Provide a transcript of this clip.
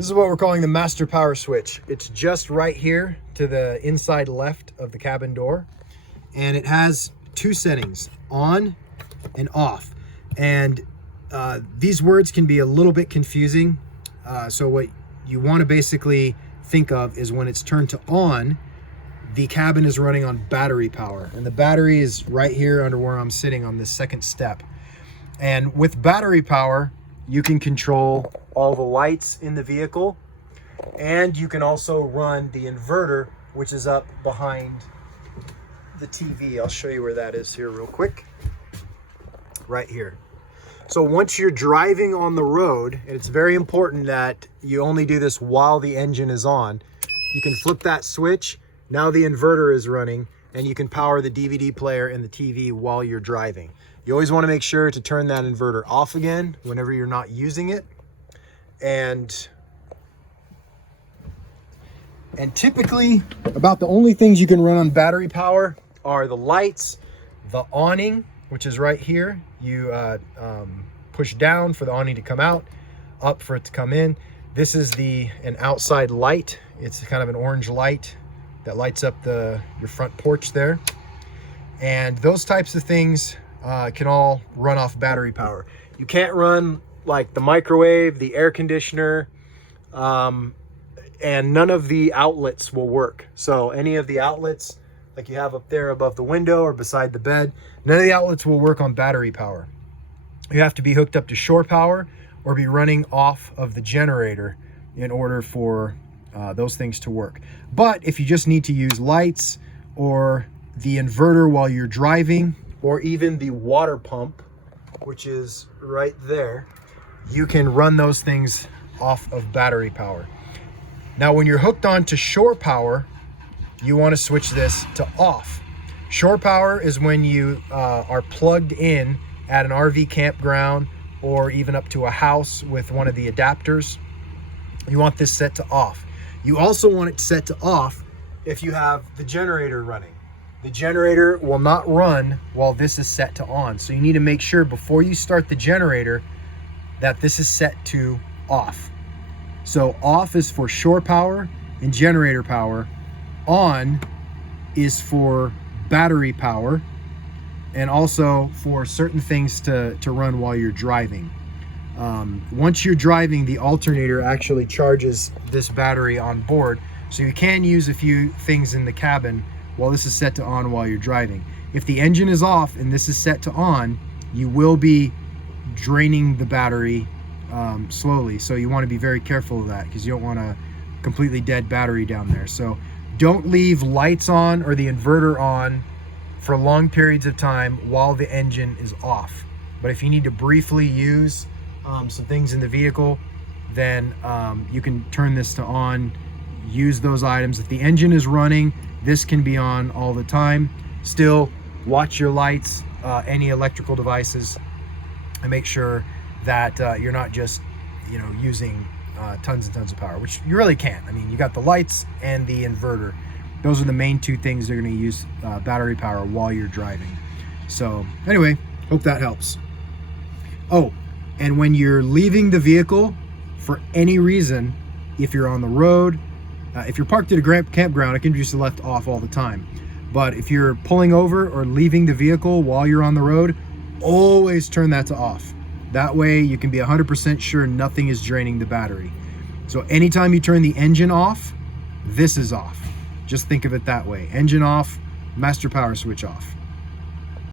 This is what we're calling the master power switch. It's just right here to the inside left of the cabin door. And it has two settings, on and off. And these words can be a little bit confusing. So what you want to basically think of is when it's turned to on, the cabin is running on battery power. And the battery is right here under where I'm sitting on this second step. And with battery power, you can control all the lights in the vehicle, and you can also run the inverter, which is up behind the TV. I'll show you where that is here real quick. Right here. So once you're driving on the road, and it's very important that you only do this while the engine is on, you can flip that switch. Now the inverter is running, and you can power the DVD player and the TV while you're driving. You always want to make sure to turn that inverter off again whenever you're not using it. And typically, about the only things you can run on battery power are the lights, the awning, which is right here. You push down for the awning to come out, up for it to come in. This is an outside light. It's kind of an orange light that lights up your front porch there. And those types of things can all run off battery power. You can't run like the microwave, the air conditioner, and none of the outlets will work. So any of the outlets like you have up there above the window or beside the bed, none of the outlets will work on battery power. You have to be hooked up to shore power or be running off of the generator in order for those things to work. But if you just need to use lights or the inverter while you're driving, or even the water pump, which is right there, you can run those things off of battery power. Now, when you're hooked on to shore power, you want to switch this to off. Shore power is when you are plugged in at an RV campground or even up to a house with one of the adapters. You want this set to off. You also want it set to off if you have the generator running. The generator will not run while this is set to on. So you need to make sure before you start the generator that this is set to off. So off is for shore power and generator power. On is for battery power and also for certain things to run while you're driving. Once you're driving, the alternator actually charges this battery on board. So you can use a few things in the cabin while this is set to on while you're driving. If the engine is off and this is set to on, you will be draining the battery slowly. So you want to be very careful of that because you don't want a completely dead battery down there. So don't leave lights on or the inverter on for long periods of time while the engine is off. But if you need to briefly use some things in the vehicle, then you can turn this to on, use those items. If the engine is running, this can be on all the time. Still, watch your lights, any electrical devices, and make sure that you're not just, using tons and tons of power, which you really can't. I mean, you got the lights and the inverter. Those are the main two things that are going to use battery power while you're driving. So anyway, hope that helps. Oh, and when you're leaving the vehicle for any reason, if you're on the road, if you're parked at a campground, it can just be left off all the time. But if you're pulling over or leaving the vehicle while you're on the road, always turn that to off. That way you can be 100% sure nothing is draining the battery. So anytime you turn the engine off, this is off. Just think of it that way. Engine off, master power switch off.